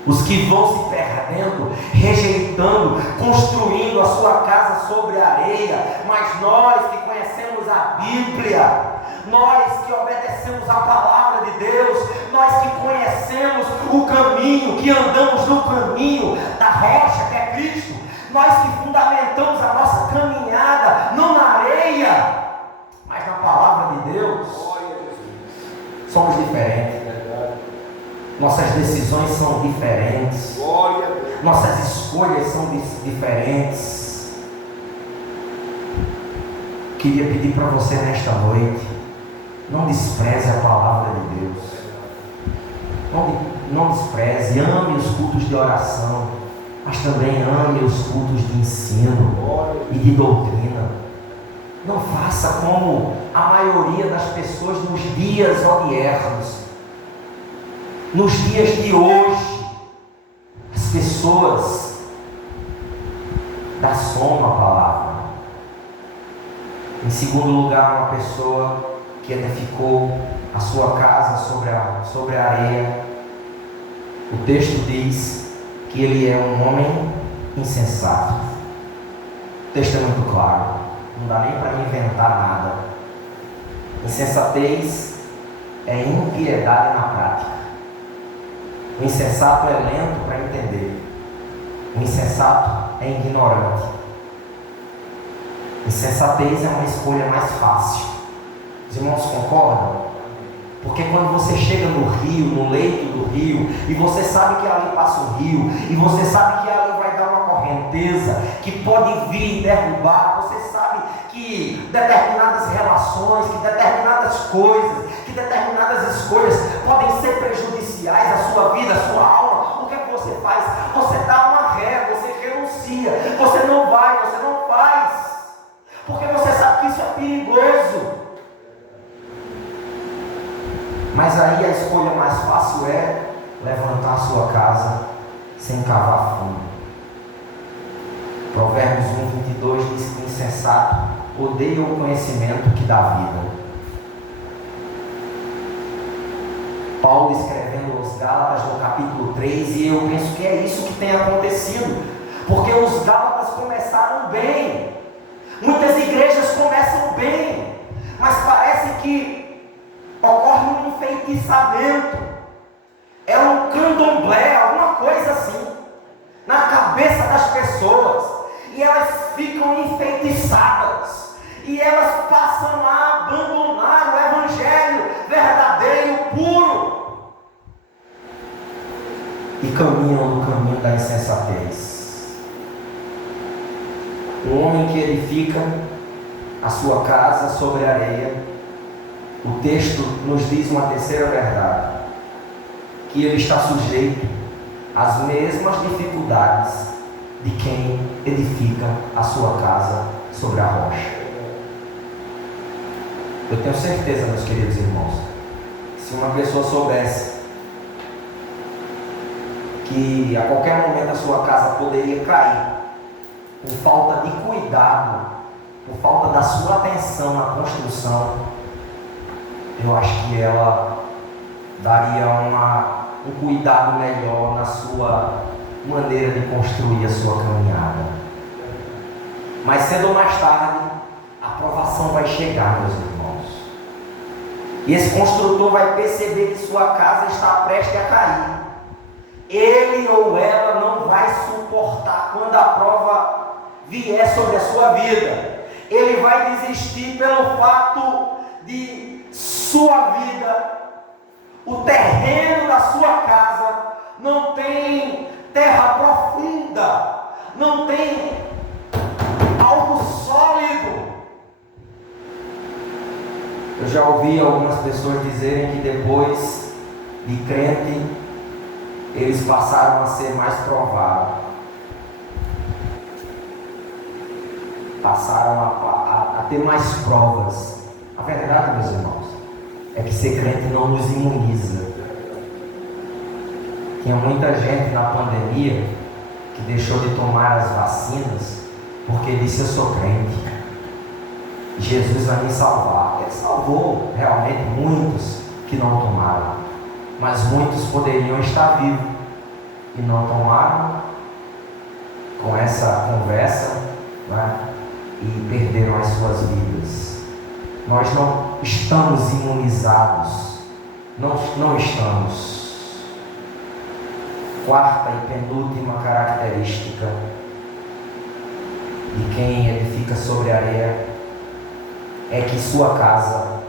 Os que vão se perdendo, rejeitando, construindo a sua casa sobre a areia. Mas nós que conhecemos a Bíblia, nós que obedecemos a palavra de Deus, nós que conhecemos o caminho, que andamos no caminho da rocha que é Cristo, nós que fundamentamos a nossa caminhada não na areia, mas na palavra de Deus, somos diferentes. Nossas decisões são diferentes. Nossas escolhas são diferentes. Queria pedir para você nesta noite, não despreze a palavra de Deus. Não despreze, ame os cultos de oração, mas também ame os cultos de ensino e de doutrina. Não faça como a maioria das pessoas nos dias odiernos. Nos dias de hoje, as pessoas dão soma à palavra. Em segundo lugar, uma pessoa que edificou a sua casa sobre a areia. O texto diz que ele é um homem insensato. O texto é muito claro, não dá nem para inventar nada. Insensatez é impiedade na prática. O insensato é lento para entender. O insensato é ignorante. Insensatez é uma escolha mais fácil. Os irmãos concordam? Porque quando você chega no rio, no leito do rio, e você sabe que ali passa o rio, e você sabe que ali vai dar uma correnteza que pode vir e derrubar, você sabe que determinadas relações, que determinadas coisas, que determinadas escolhas podem ser prejudiciais à sua vida, à sua alma. O que é que você faz? Você dá uma ré, você renuncia, você não vai, você não faz, porque você sabe que isso é perigoso. Mas aí a escolha mais fácil é levantar a sua casa sem cavar fundo. Provérbios 1:22 diz que o insensato odeia o conhecimento que dá vida. Paulo escrevendo aos Gálatas no capítulo 3, e eu penso que é isso que tem acontecido, porque os Gálatas começaram bem, muitas igrejas começam bem, mas parece que ocorre um enfeitiçamento, é um candomblé, alguma coisa assim, na cabeça das pessoas, e elas ficam enfeitiçadas, e elas passam a abandonar o evangelho verdadeiro, puro, e caminham no caminho da insensatez. Um homem que edifica a sua casa sobre a areia, o texto nos diz uma terceira verdade, que ele está sujeito às mesmas dificuldades de quem edifica a sua casa sobre a rocha. Eu tenho certeza, meus queridos irmãos, se uma pessoa soubesse que a qualquer momento a sua casa poderia cair por falta de cuidado, por falta da sua atenção na construção, eu acho que ela daria um cuidado melhor na sua maneira de construir a sua caminhada. Mas cedo ou mais tarde, a provação vai chegar, meus irmãos. E esse construtor vai perceber que sua casa está prestes a cair. Ele ou ela não vai suportar quando a prova vier sobre a sua vida. Ele vai desistir pelo fato de sua vida, o terreno da sua casa não tem terra profunda, não tem algo sólido. Eu já ouvi algumas pessoas dizerem que depois de crente, eles passaram a ser mais provados, passaram a ter mais provas. A verdade, meus irmãos, é que ser crente não nos imuniza. Tinha muita gente na pandemia que deixou de tomar as vacinas porque disse: eu sou crente, Jesus vai me salvar. Ele salvou realmente muitos que não tomaram, mas muitos poderiam estar vivos e não tomaram, com essa conversa, né? E perderam as suas vidas. Nós não estamos imunizados, não estamos. Quarta e penúltima característica de quem edifica sobre a areia é que sua casa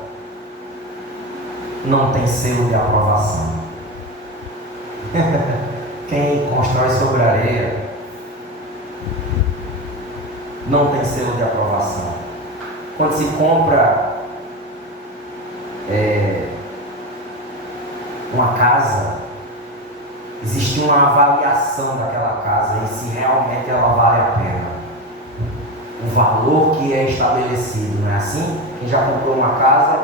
não tem selo de aprovação. Quem constrói sobre a areia não tem selo de aprovação. Quando se compra uma casa, existe uma avaliação daquela casa e se realmente ela vale a pena. O valor que é estabelecido, não é assim? Quem já comprou uma casa,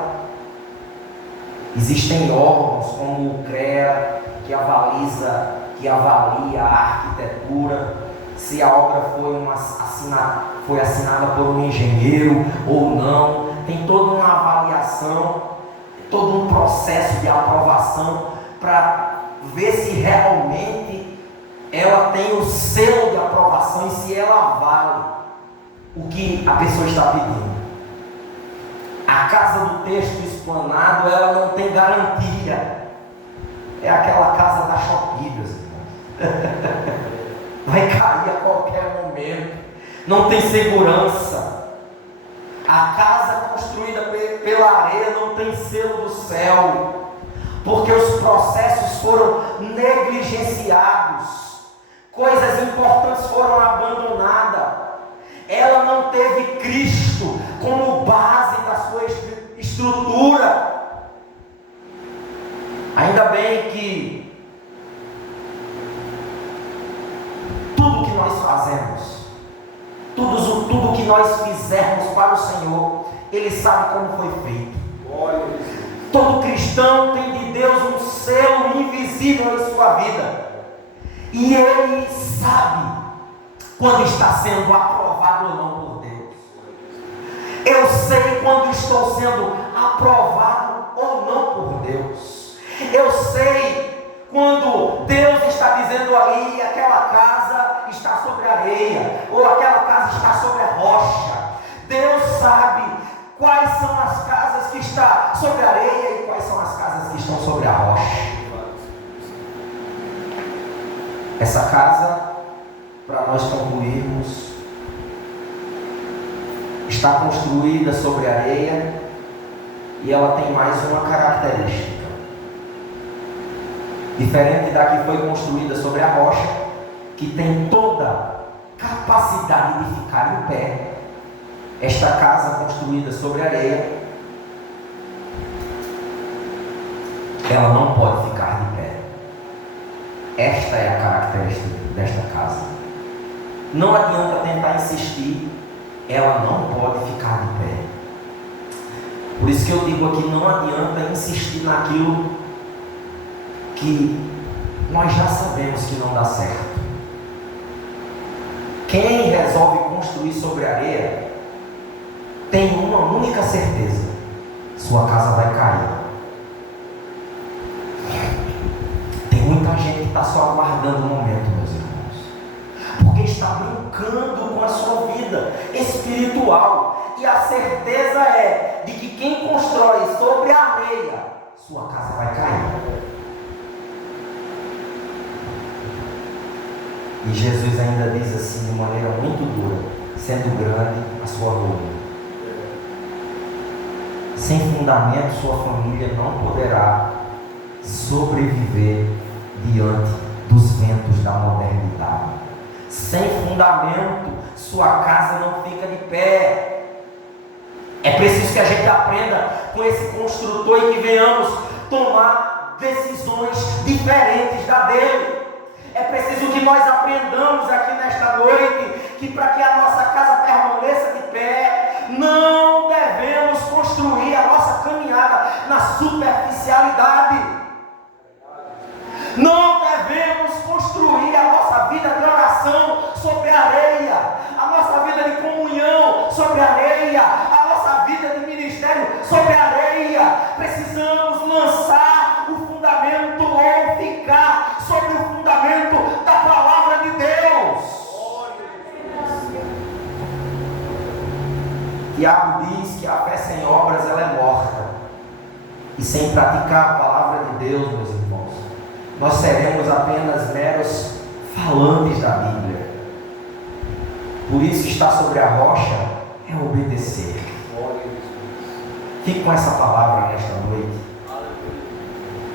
existem órgãos como o CREA que avalia a arquitetura, se a obra foi assinada por um engenheiro ou não. Tem toda uma avaliação, todo um processo de aprovação para ver se realmente ela tem o selo de aprovação e se ela vale o que a pessoa está pedindo. A casa do texto explanado, ela não tem garantia. É aquela casa da Shopee, meus irmãos. Vai cair a qualquer momento. Não tem segurança. A casa construída pela areia não tem selo do céu, porque os processos foram negligenciados, coisas importantes foram abandonadas. Ela não teve Cristo como base da sua estrutura. Ainda bem que tudo que nós fazemos, tudo que nós fizermos para o Senhor, Ele sabe como foi feito. Todo cristão tem de Deus um selo invisível em sua vida, e Ele sabe quando está sendo aprovado ou não por Deus. Eu sei quando estou sendo aprovado ou não por Deus. Eu sei quando Deus está dizendo ali: aquela casa está sobre a areia, ou aquela casa está sobre a rocha. Deus sabe quais são as casas que estão sobre a areia e quais são as casas que estão sobre a rocha. Essa casa, para nós concluirmos, está construída sobre a areia e ela tem mais uma característica. Diferente da que foi construída sobre a rocha, que tem toda capacidade de ficar em pé, esta casa construída sobre a areia, ela não pode ficar de pé. Esta é a característica desta casa. Não adianta tentar insistir, ela não pode ficar de pé. Por isso que eu digo aqui, não adianta insistir naquilo que nós já sabemos que não dá certo. Quem resolve construir sobre a areia tem uma única certeza: sua casa vai cair. Tem muita gente que está só aguardando o momento, meus irmãos, porque está brincando com a sua vida espiritual, e a certeza é de que quem constrói sobre a areia, sua casa vai cair. E Jesus ainda diz assim, de maneira muito dura: sendo grande a sua ruína, sem fundamento sua família não poderá sobreviver diante dos ventos da modernidade. Sem fundamento, sua casa não fica de pé. É preciso que a gente aprenda com esse construtor e que venhamos tomar decisões diferentes da dele. É preciso que nós aprendamos aqui nesta noite que para que a nossa casa permaneça de pé, não devemos construir a nossa caminhada na superficialidade. Não devemos construir a nossa vida de oração sobre areia, a nossa vida de comunhão sobre areia, a nossa vida de ministério sobre areia. Precisamos lançar o fundamento ou ficar sobre o fundamento da palavra de Deus. Tiago diz que a fé sem obras ela é morta, e sem praticar a palavra de Deus, meus irmãos, nós seremos apenas meros falantes da Bíblia. Por isso, estar sobre a rocha é obedecer. Fique com essa palavra nesta noite.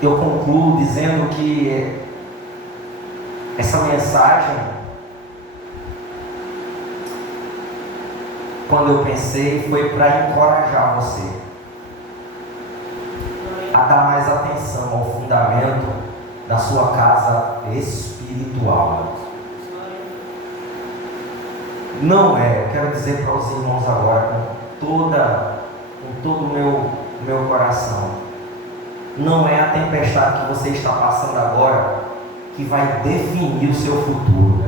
Eu concluo dizendo que essa mensagem, quando eu pensei, foi para encorajar você a dar mais atenção ao fundamento da sua casa espiritual. Não é, eu quero dizer para os irmãos agora com todo o meu coração, não é a tempestade que você está passando agora que vai definir o seu futuro.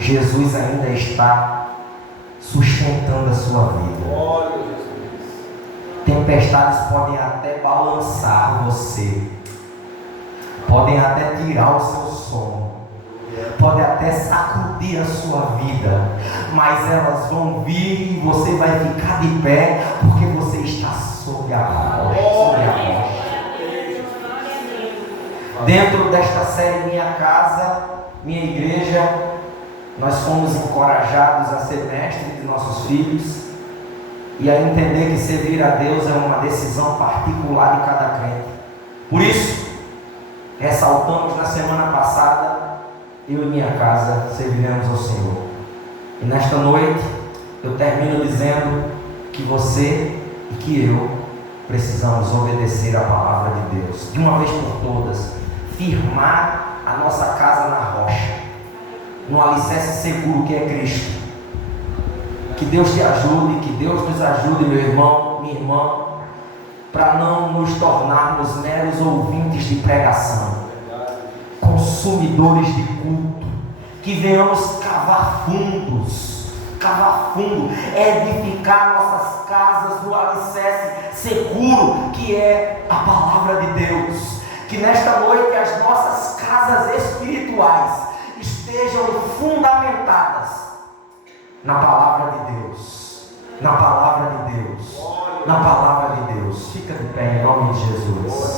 Jesus ainda está sustentando a sua vida. Tempestades podem até balançar você, podem até tirar o seu sono, podem até sacudir a sua vida, mas elas vão vir e você vai ficar de pé, porque você está sobre a rocha. Dentro desta série Minha Casa, Minha Igreja, nós fomos encorajados a ser mestres de nossos filhos e a entender que servir a Deus é uma decisão particular de cada crente. Por isso, ressaltamos na semana passada, eu e minha casa serviremos ao Senhor. E nesta noite, eu termino dizendo que você e que eu precisamos obedecer a palavra de Deus. De uma vez por todas, firmar a nossa casa na rocha, no alicerce seguro que é Cristo. Que Deus te ajude, que Deus nos ajude, meu irmão, minha irmã, para não nos tornarmos meros ouvintes de pregação, consumidores de culto, que venhamos cavar fundo, edificar nossas casas no alicerce seguro que é a palavra de Deus. Que nesta noite as nossas casas espirituais estejam fundamentadas na palavra de Deus, na palavra de Deus, na palavra de Deus. Fica de pé em nome de Jesus.